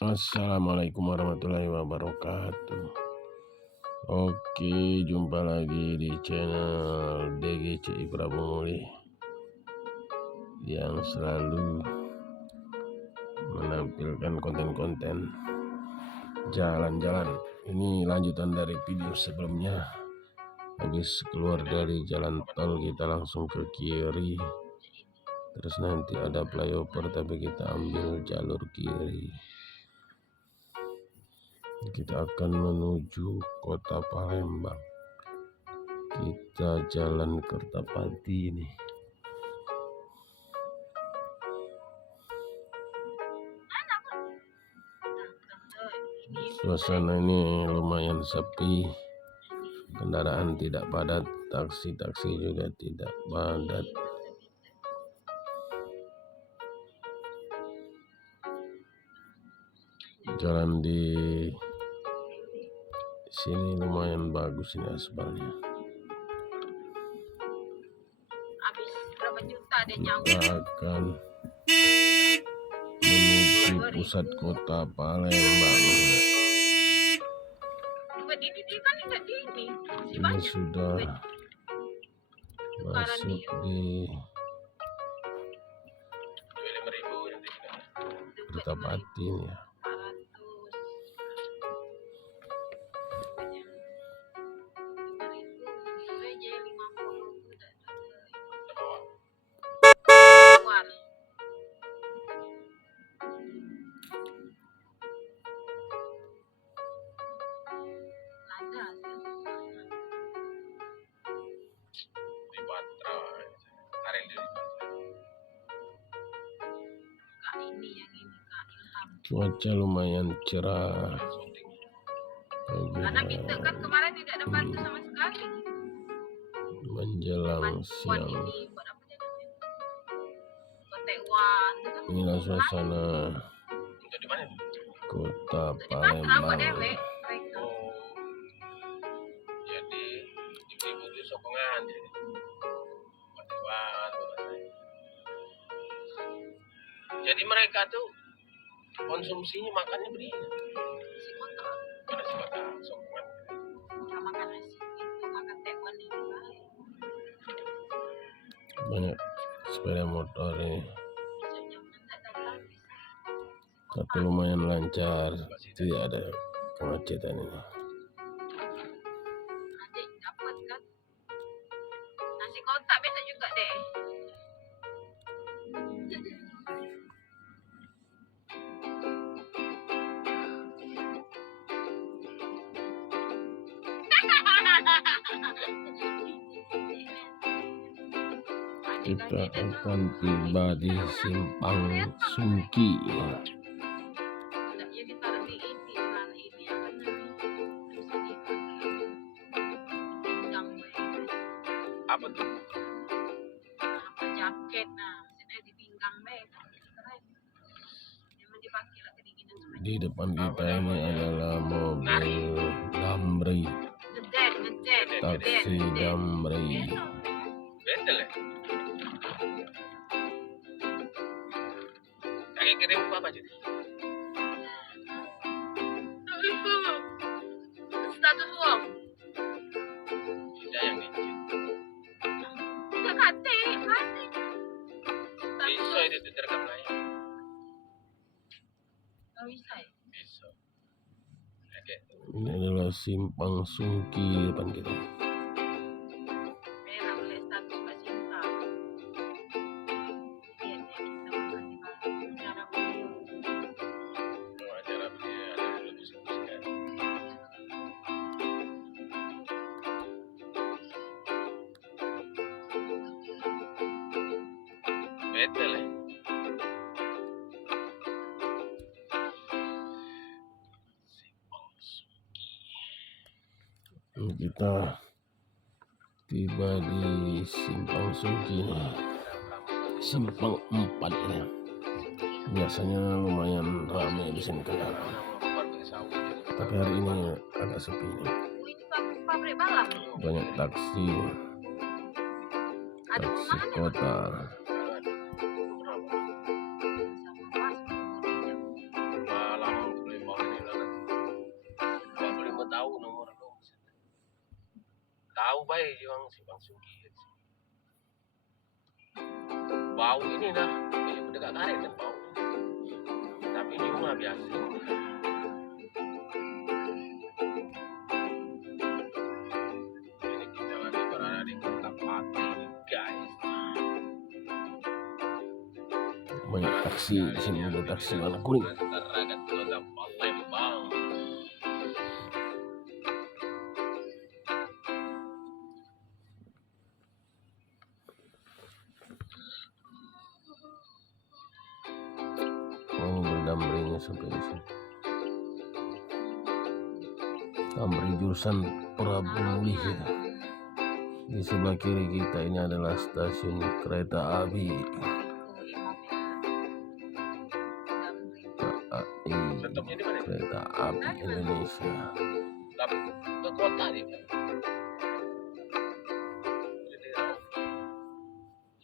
Assalamualaikum warahmatullahi wabarakatuh. Oke, jumpa lagi di channel DGCI Prabu Mulih yang selalu menampilkan konten-konten jalan-jalan. Ini lanjutan dari video sebelumnya. Habis keluar dari jalan tol kita langsung ke kiri, terus nanti ada flyover tapi kita ambil jalur kiri. Kita akan menuju kota Palembang. Kita jalan Kertapati ini. Suasana ini lumayan sepi, kendaraan tidak padat, taksi-taksi juga tidak padat. Jalan di sini lumayan bagus ini aspalnya. Kita akan menuju pusat kota Palembang. Ini sudah masuk di Kertapati ya. Cuaca lumayan cerah. Karena kita kan kemarin tidak ada batu sama sekali. Menjelang siang. Inilah suasana kota Palembang. Jadi ibu-ibu itu sokongan. Jadi mereka tuh konsumsinya makannya begini. Nasi kotak. Nasi kotak sokongan. Makan nasi itu makan tekwan ini baik. Banyak sepeda motor ini. Tapi lumayan lancar, tidak ada kemacetan ini. Nanti dapat kan nasi kotak besok juga deh. Kita akan tiba di Simpang Sungki. Apa tuh? Apa jaket nah, maksudnya di pinggang deh. Keren. Memang dipakai lah kedinginan sama. Di depan kita ini adalah mobil Damri, taksi Damri. Betul ya? Kakek kirim apa aja? Itu status uang. Tidak yang ini. Tidak kate. Bisa itu terekam lain. Gak bisa ya? Bisa. Oke. Ini adalah Simpang Sungki depan kita. Merah oleh status Mbak Cinta. Lihat ya kita masih cara beliau. Acara beliau ada dulu musik-musikan. Betul ya? Kita tiba di Simpang Sungki, Simpang 4 ya. Biasanya lumayan ramai di sini kendaraan. Tapi hari ini agak sepi nih. Ini pabrik balap. Banyak taksi, Ada taksi perumahan kota. Lampu Bau baik Bang Simpang Suki. Bau ini nah, kayak pendekat karet dan bau. Tapi cuma biasa. Ini kita lagi berada di kota Pati guys. Banyak taksi di sini, ada taksi warna kuning. Masyarakat kota Palembang. Oh, berdambrinya sampai di sini. Damri jurusan Prabu Mulih ya. Di sebelah kiri kita ini adalah stasiun kereta api KAI, Tetapnya di mana? kereta api Indonesia. Tapi ke kota dia. Jadi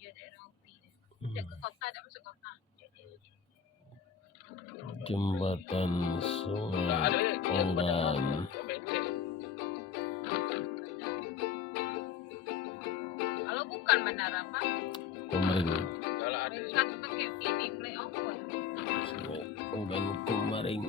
Iya daerah Upi. Tidak ke kota, tidak masuk kota. Jembatan Sungai Oban. Kalau bukan bandar apa? Komering. Kalau ada Satu pakai ini play over. Sungai Oban Komering.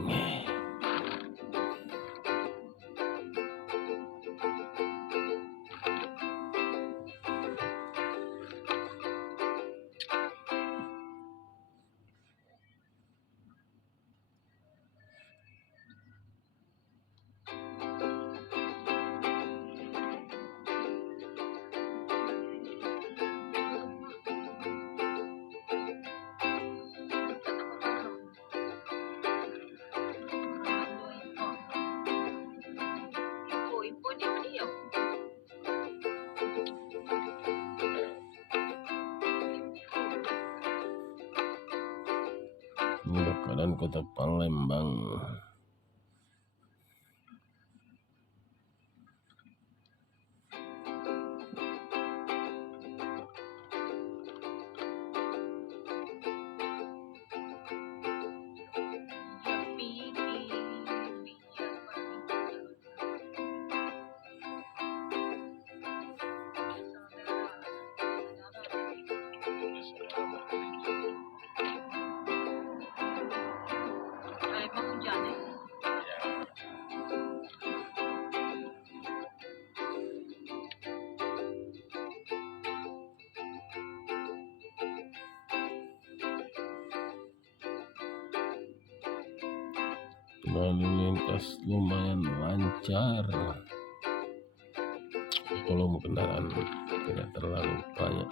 Info dia dia. Inilah keadaan kota Palembang. Lalu lintas lumayan lancar. Volume kendaraan tidak terlalu banyak.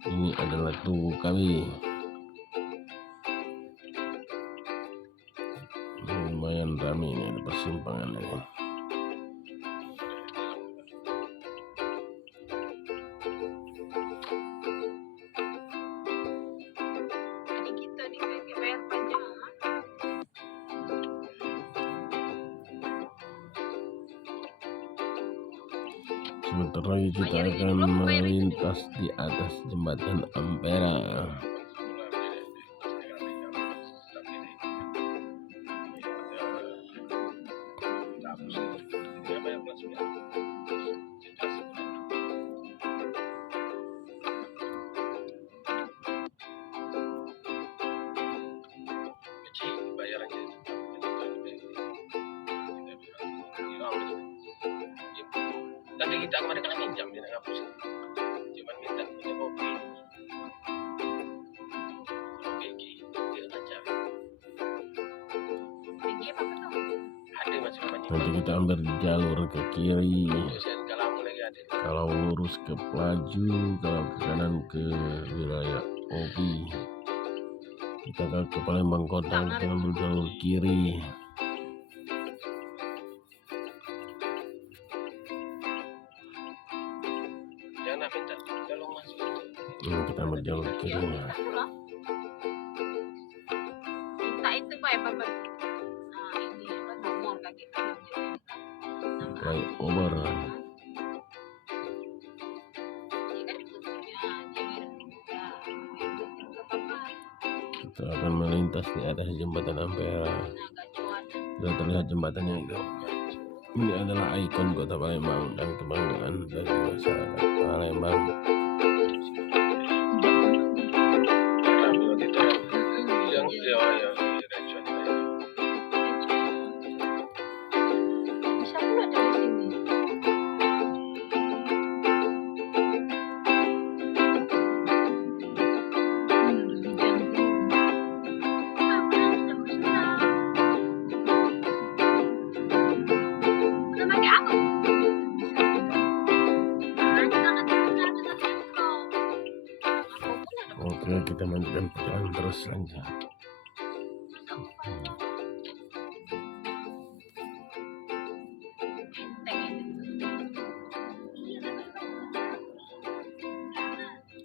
Ini adalah tugu kami. Sebentar lagi kita Bayar ini akan dulu, bayar itu dulu. melintas di atas jembatan Ampera. Tadi kita kemarin kan minjam dia nak hapus. Cuman minta punya kopi. Gigi, dia baca. Tinggi apa tuh? Ada macam namanya. Nanti kita ambil jalur ke kiri. Dosen kalau lagi ada. Kalau lurus ke Pelaju, kalau ke kanan ke wilayah Obi. Kita ke Palembang Kota, kita ambil jalur kiri. Jangan minta tolong masuk. Kita ambil jalur kiri. Minta itu Pak ya Bapak. Nah ini apa nomor lagi kan. Flyover. Kita akan melintas di atas jembatan Ampera. Sudah terlihat jembatannya itu. Ini adalah ikon kota Palembang dan kebanggaan dari masyarakat Palembang. Bisa pula dari sini. Oke, kita lanjutkan perjalanan terus saja.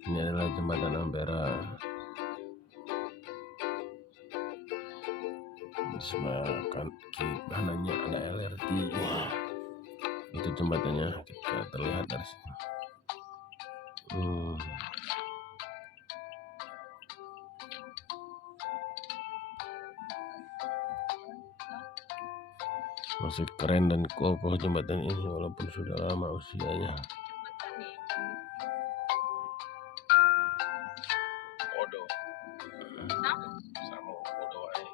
Ini adalah jembatan Ampera. Di sebelah kanannya ada LRT. Itu jembatannya, kita terlihat dari sini. Masih keren dan kokoh jembatan ini walaupun sudah lama usianya. Odo. Sama Odo aja.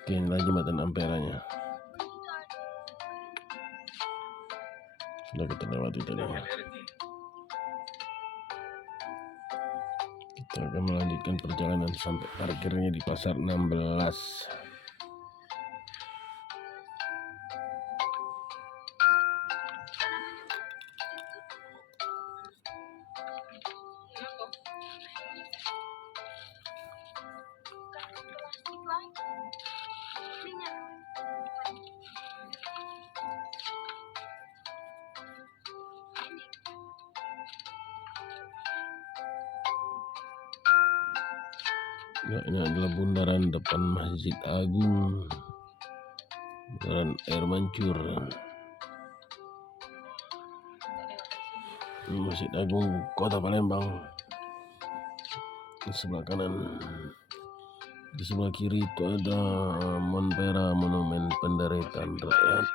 Oke, inilah jembatan Amperanya. Sudah kita lewati tadi. Kita akan melanjutkan perjalanan sampai parkirnya di Pasar 16. Ya, ini adalah bundaran depan Masjid Agung, bundaran air mancur. Ini Masjid Agung Kota Palembang. Di sebelah kanan, di sebelah kiri itu ada Monpera, Monumen Penderitaan Rakyat.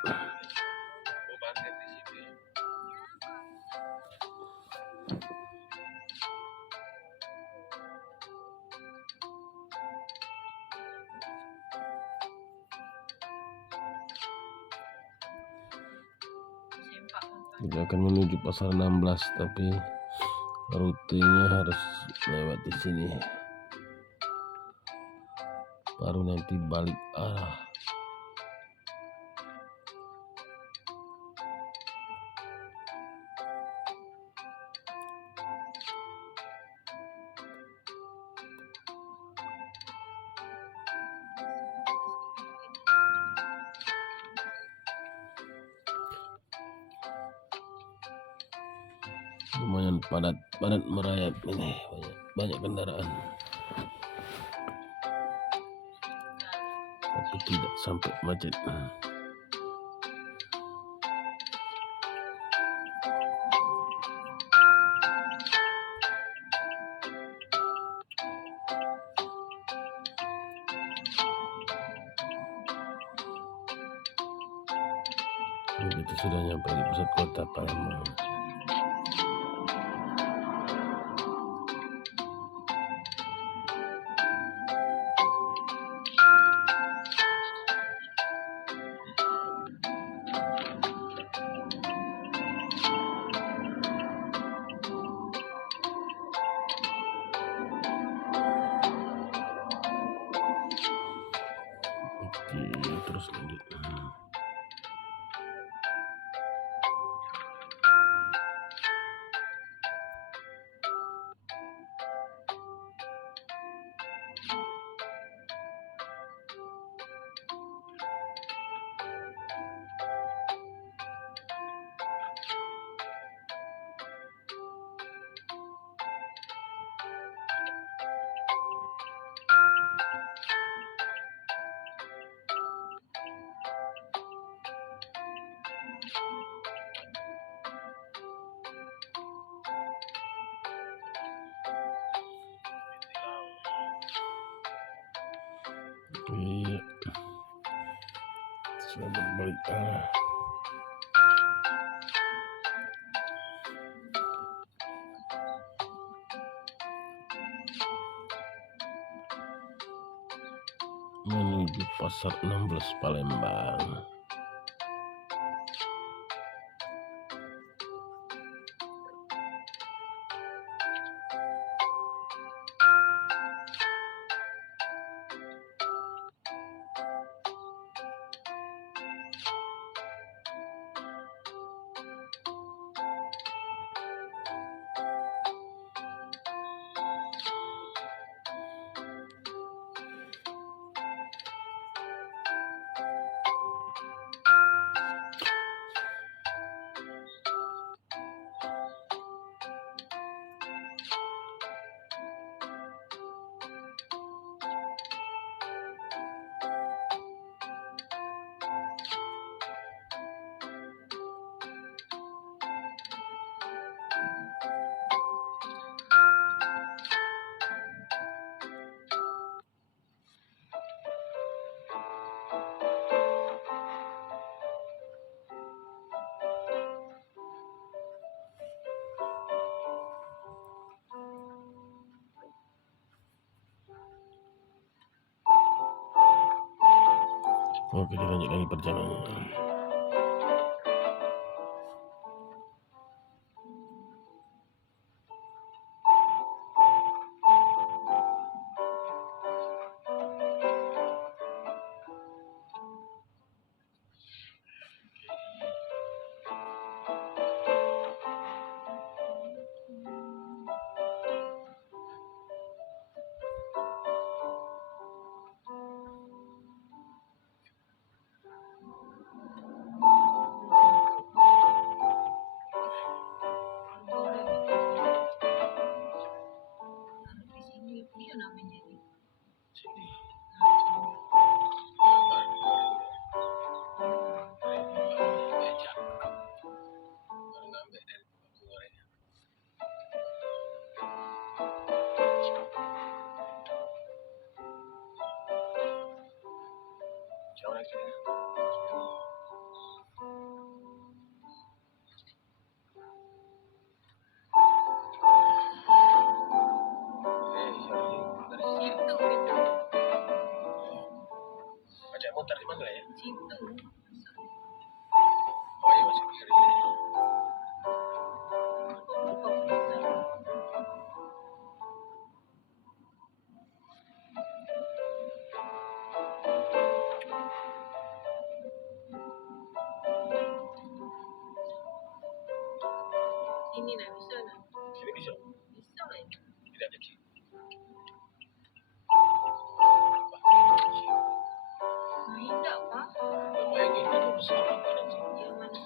Kita akan menuju Pasar 16, tapi rutenya harus lewat di sini. Baru nanti balik arah. lumayan padat merayap ini, banyak kendaraan, tapi tidak sampai macet. Kita sudah nyampe di pusat kota Palembang. Oke, terus lanjut. Iya, sudah berbalik arah. Menuju Pasar 16 Palembang. Oke, dilanjut lagi perjalanan. Di sini dia namanya ini. Sini. Becak. Baru ngambil dari goreng. Jauh lagi. Situ itu. Ajak muter di mana ya? Situ. Oh iya, masih kiri. Buka putar. Sini nah bisa nah. Sini bisa. Bisa lah ya. Tidak kecil. Nah, tidak pak. Lumayan ini besar kanan sini. Yang mana?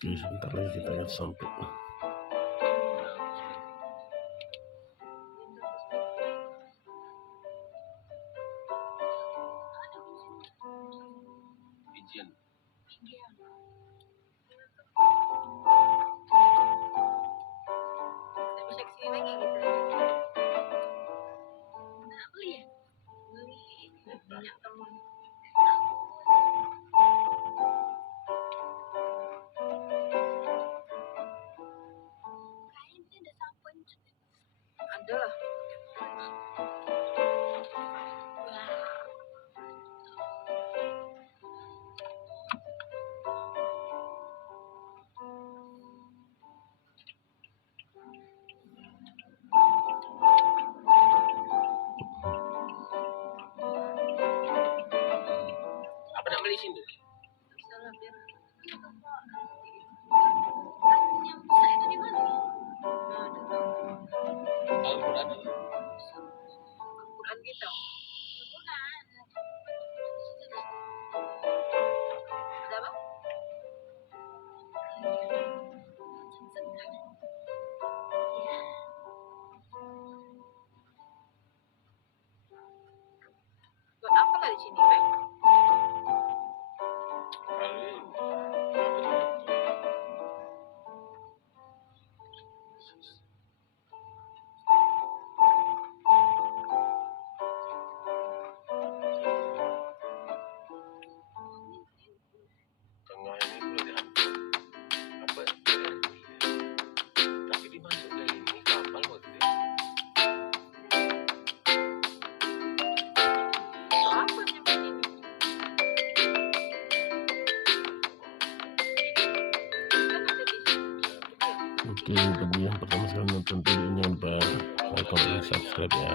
Oke, sebentar lagi kita akan sampai. Pigeon. Nggak bisa kesini lagi gitu. Nah, beli ya? Beli minyak telur. Ada lah. Apa nak beli sini? Bisa lah biar. Yang besar itu di mana? Nah, ada tahu. Al-Quran. Al-Quran kita. Ada apa? Buat apa lah di sini, Beb? Kalau ini apa tu? Tengah ini boleh dihantar. Apa? Tapi dimasuk ke ini kapal waktu itu. Untuk apa nyimpan ini? Kan ada di sini. Oke, bagi yang pertama sekali nonton videonya, jangan lupa like, comment, dan subscribe ya.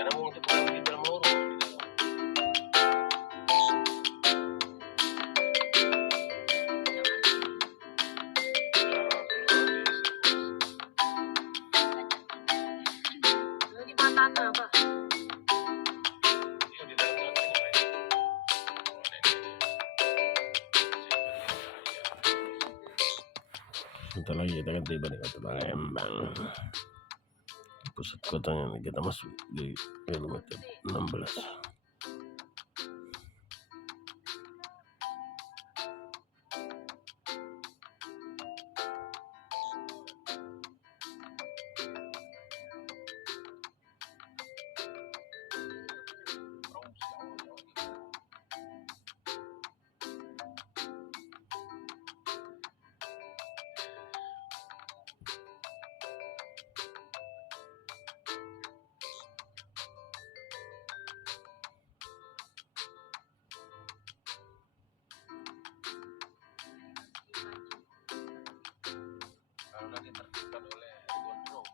Karena mau untuk orang di dalam orang di dalam. Di mana tanah apa? Iya di dalam sana ini banyak. Sebentar lagi kita akan tiba di kota Palembang. Pusat kotanya kita masuk di kilometer 16. Kalau nanti tertekan oleh gondrong.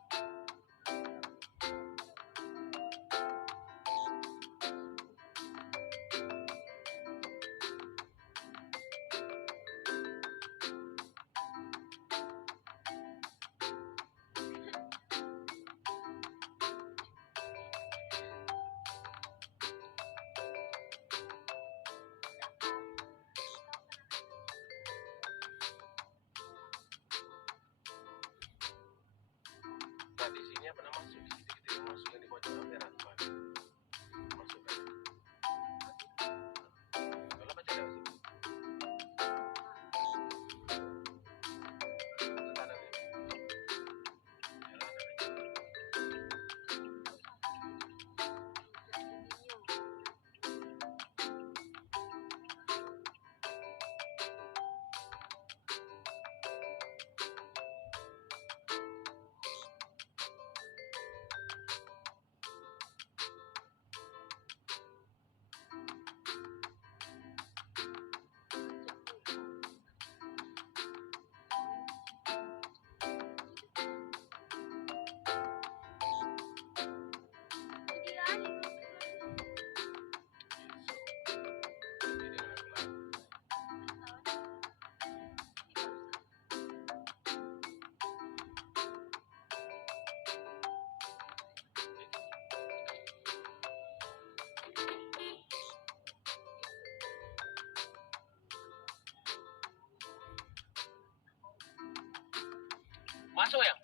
Nah di sini apa nama masuk di sini kita masuk yang di pojok kamera tuh Pak. Masuk kan. Kalau baca lewat situ. Ke kanan ini. Jalanan aja. Masuk ya?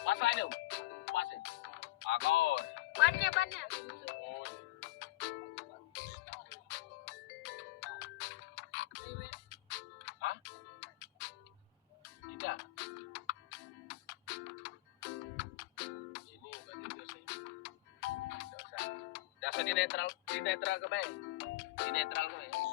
Pasang itu. Pasang. Agor. Bannya. Hah? Tidak. Ini berarti biasa. Tidak usah. Tidak usah di netral ke baik. Di netral ke baik.